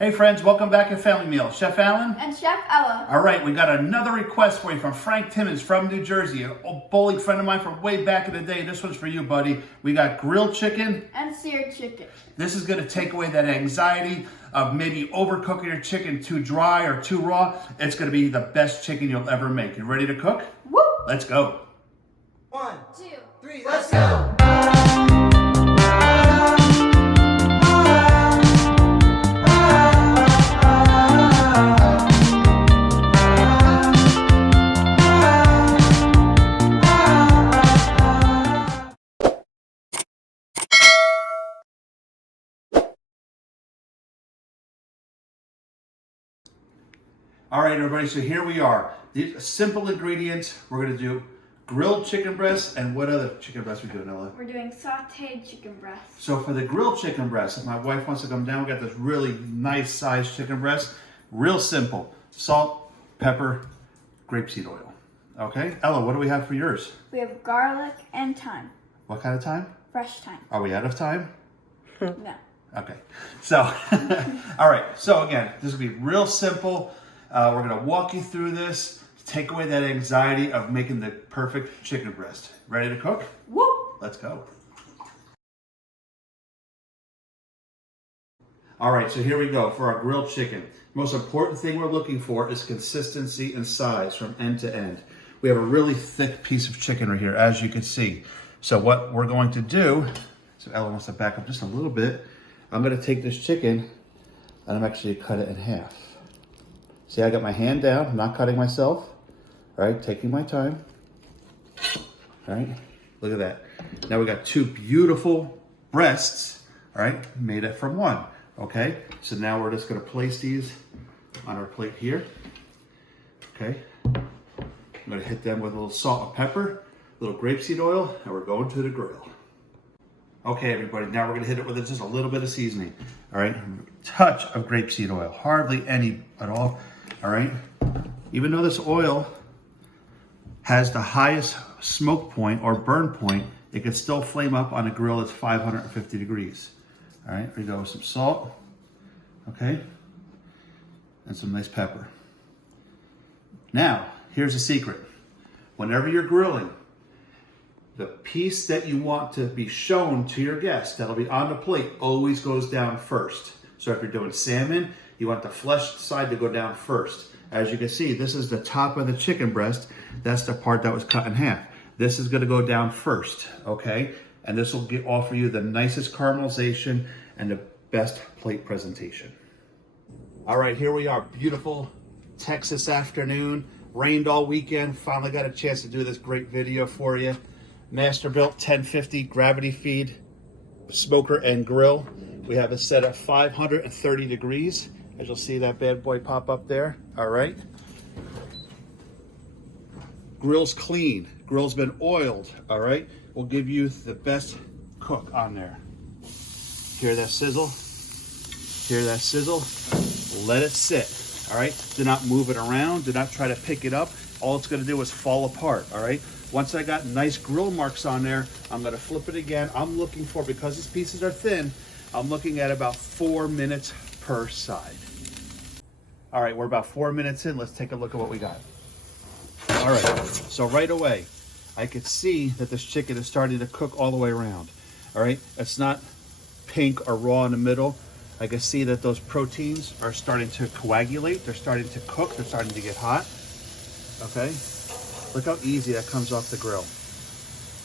Hey friends, welcome back to Family Meal. Chef Alan? And Chef Ella. All right, we got another request for you from Frank Timmons from New Jersey, an old bowling friend of mine from way back in the day. This one's for you, buddy. We got grilled chicken. And seared chicken. This is gonna take away that anxiety of maybe overcooking your chicken too dry or too raw. It's gonna be the best chicken you'll ever make. You ready to cook? Woo! Let's go. 1, 2, 3, let's go! All right, everybody, so here we are. These are simple ingredients. We're gonna do grilled chicken breasts, and what other chicken breasts we doing, Ella? We're doing sauteed chicken breast. So for the grilled chicken breast, if my wife wants to come down, we got this really nice sized chicken breast. Real simple. Salt, pepper, grapeseed oil. Okay, Ella, what do we have for yours? We have garlic and thyme. What kind of time? Fresh thyme. Are we out of time? No. Okay, so, all right, so again, this will be real simple. We're gonna walk you through this, take away that anxiety of making the perfect chicken breast. Ready to cook? Woo! Let's go. All right, so here we go for our grilled chicken. Most important thing we're looking for is consistency and size from end to end. We have a really thick piece of chicken right here, as you can see. So what we're going to do, so Ella wants to back up just a little bit. I'm gonna take this chicken and I'm actually gonna cut it in half. See, I got my hand down, I'm not cutting myself. All right, taking my time. All right, look at that. Now we got two beautiful breasts, all right, made it from one, okay? So now we're just gonna place these on our plate here, okay? I'm gonna hit them with a little salt and pepper, a little grapeseed oil, and we're going to the grill. Okay, everybody, now we're gonna hit it with just a little bit of seasoning, all right? Touch of grapeseed oil, hardly any at all, all right? Even though this oil has the highest smoke point or burn point, it can still flame up on a grill that's 550 degrees. All right, here we go with some salt, okay? And some nice pepper. Now, here's the secret. Whenever you're grilling, the piece that you want to be shown to your guests, that'll be on the plate, always goes down first. So if you're doing salmon, you want the flesh side to go down first. As you can see, this is the top of the chicken breast. That's the part that was cut in half. This is gonna go down first, okay? And this will offer you the nicest caramelization and the best plate presentation. All right, here we are, beautiful Texas afternoon. Rained all weekend, finally got a chance to do this great video for you. Masterbuilt 1050 gravity feed smoker and grill. We have it set at 530 degrees. As you'll see that bad boy pop up there, all right? Grill's clean, grill's been oiled, all right? We'll give you the best cook on there. Hear that sizzle? Hear that sizzle? Let it sit, all right? Do not move it around, do not try to pick it up. All it's gonna do is fall apart, all right? Once I got nice grill marks on there, I'm gonna flip it again. I'm looking for, because these pieces are thin, I'm looking at about 4 minutes per side. All right, we're about 4 minutes in. Let's take a look at what we got. All right, so right away, I could see that this chicken is starting to cook all the way around. All right, it's not pink or raw in the middle. I can see that those proteins are starting to coagulate. They're starting to cook. They're starting to get hot. Okay, look how easy that comes off the grill.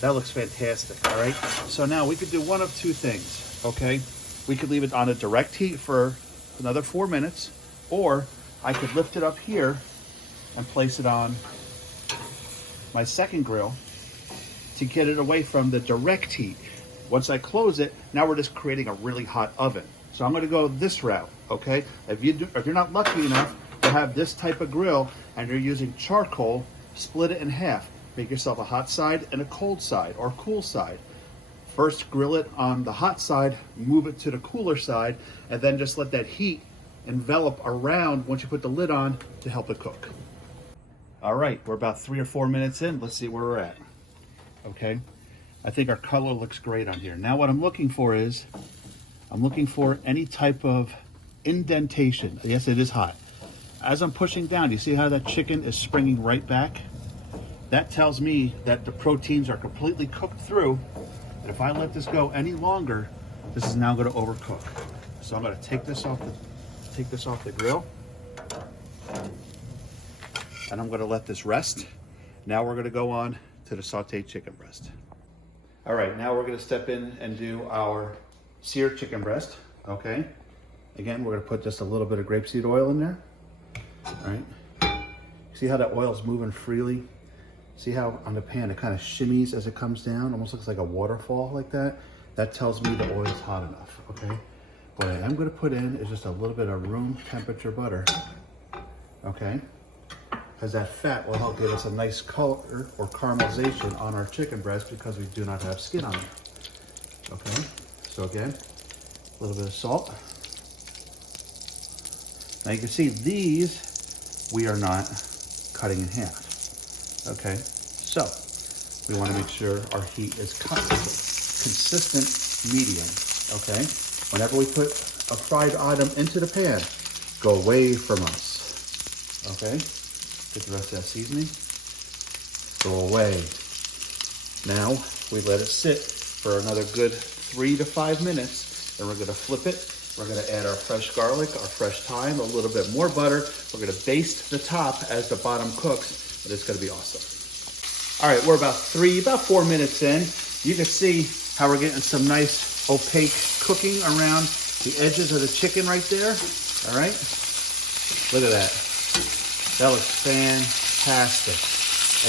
That looks fantastic, all right? So now we could do one of two things, okay? We could leave it on a direct heat for another 4 minutes, or I could lift it up here and place it on my second grill to get it away from the direct heat. Once I close it, now we're just creating a really hot oven. So I'm gonna go this route, okay? If you're not lucky enough to have this type of grill and you're using charcoal, split it in half. Make yourself a hot side and a cold side or cool side. First grill it on the hot side, move it to the cooler side, and then just let that heat envelop around once you put the lid on to help it cook. All right, we're about 3 or 4 minutes in. Let's see where we're at. Okay, I think our color looks great on here. Now what I'm looking for is, I'm looking for any type of indentation. Yes, it is hot. As I'm pushing down, you see how that chicken is springing right back? That tells me that the proteins are completely cooked through. And if I let this go any longer, this is now going to overcook. So I'm going to take this off the grill. And I'm going to let this rest. Now we're going to go on to the sauteed chicken breast. All right, now we're going to step in and do our seared chicken breast. Okay. Again, we're going to put just a little bit of grapeseed oil in there. All right. See how that oil is moving freely? See how on the pan it kind of shimmies as it comes down? Almost looks like a waterfall like that. That tells me the oil is hot enough, okay? What I am going to put in is just a little bit of room temperature butter, okay? Because that fat will help give us a nice color or caramelization on our chicken breast because we do not have skin on it, okay? So again, a little bit of salt. Now you can see these, we are not cutting in half. Okay, so we want to make sure our heat is consistent medium, okay? Whenever we put a fried item into the pan, go away from us, okay? Get the rest of that seasoning, go away. Now we let it sit for another good 3 to 5 minutes, then we're going to flip it. We're going to add our fresh garlic, our fresh thyme, a little bit more butter. We're going to baste the top as the bottom cooks. But it's going to be awesome. All right, we're about 4 minutes in. You can see how we're getting some nice opaque cooking around the edges of the chicken right there. All right, look at that. That looks fantastic.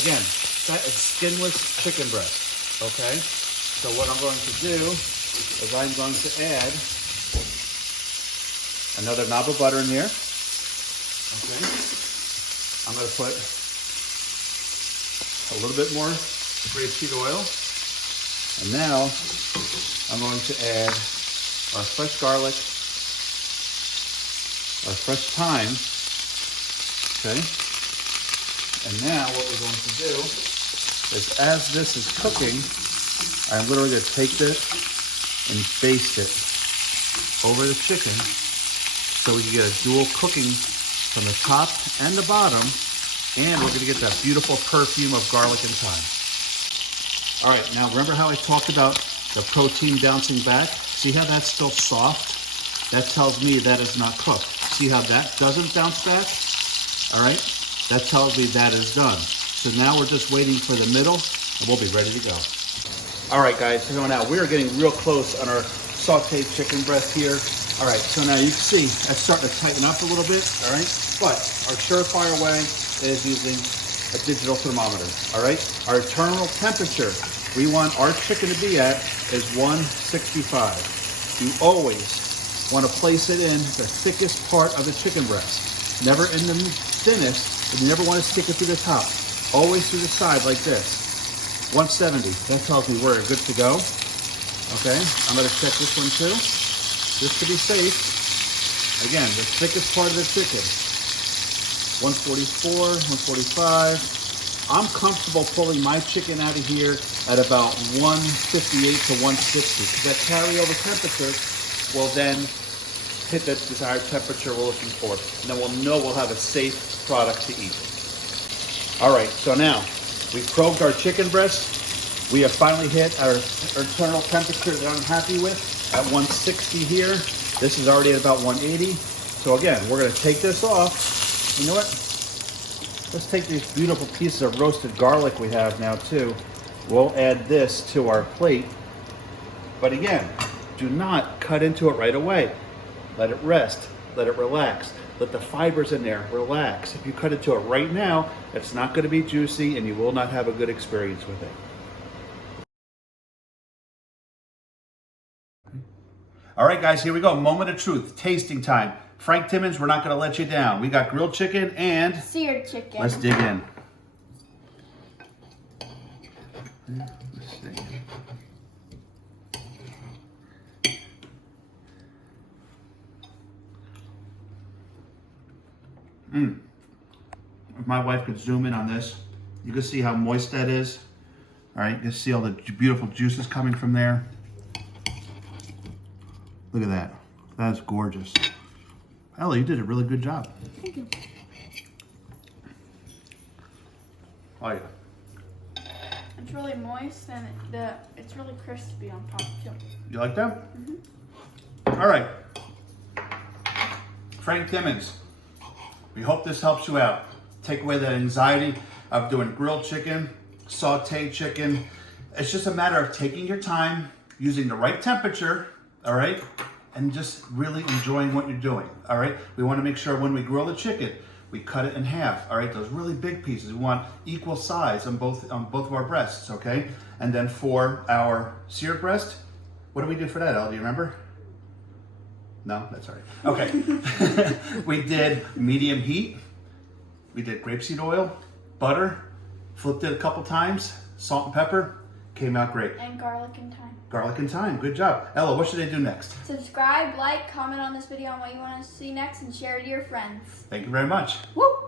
Again, that is skinless chicken breast. Okay, so what I'm going to do is I'm going to add another knob of butter in here. Okay, I'm going to put a little bit more grapeseed oil. And now I'm going to add our fresh garlic, our fresh thyme, okay? And now what we're going to do is as this is cooking, I'm literally going to take this and baste it over the chicken so we can get a dual cooking from the top and the bottom. And we're going to get that beautiful perfume of garlic and thyme. All right, now remember how I talked about the protein bouncing back? See how that's still soft? That tells me that is not cooked. See how that doesn't bounce back? All right, that tells me that is done. So now we're just waiting for the middle and we'll be ready to go. All right, guys, so now we're getting real close on our sauteed chicken breast here. All right, so now you can see that's starting to tighten up a little bit, all right? But our surefire way is using a digital thermometer, all right? Our internal temperature we want our chicken to be at is 165. You always want to place it in the thickest part of the chicken breast, never in the thinnest, and you never want to stick it through the top. Always through the side like this. 170, that tells me we're good to go. Okay, I'm gonna check this one too, just to be safe. Again, the thickest part of the chicken. 144, 145. I'm comfortable pulling my chicken out of here at about 158 to 160 because that carryover temperature will then hit that desired temperature we're looking for. And then we'll know we'll have a safe product to eat. All right, so now we've probed our chicken breast. We have finally hit our internal temperature that I'm happy with at 160 here. This is already at about 180. So again, we're gonna take this off. You know what? Let's take these beautiful pieces of roasted garlic we have now too. We'll add this to our plate. But again, do not cut into it right away. Let it rest, let it relax. Let the fibers in there relax. If you cut into it right now, it's not gonna be juicy and you will not have a good experience with it. All right, guys, here we go. Moment of truth, tasting time. Frank Timmons, we're not going to let you down. We got grilled chicken and seared chicken. Let's dig in. Let's see. If my wife could zoom in on this, you can see how moist that is. All right, you can see all the beautiful juices coming from there. Look at that. That's gorgeous. Ella, you did a really good job. Thank you. Oh yeah. It's really moist and it's really crispy on top too. You like that? All right. Frank Timmons, we hope this helps you out. Take away that anxiety of doing grilled chicken, sauteed chicken. It's just a matter of taking your time, using the right temperature, all right? And just really enjoying what you're doing, all right? We want to make sure when we grill the chicken, we cut it in half, all right? Those really big pieces, we want equal size on both of our breasts, okay? And then for our seared breast, what do we do for that, Elle? Do you remember? No, that's all right. Okay. We did medium heat. We did grapeseed oil, butter, flipped it a couple times, salt and pepper. Came out great. And garlic and thyme. Garlic and thyme. Good job. Ella, what should they do next? Subscribe, like, comment on this video on what you want to see next, and share it to your friends. Thank you very much. Woo!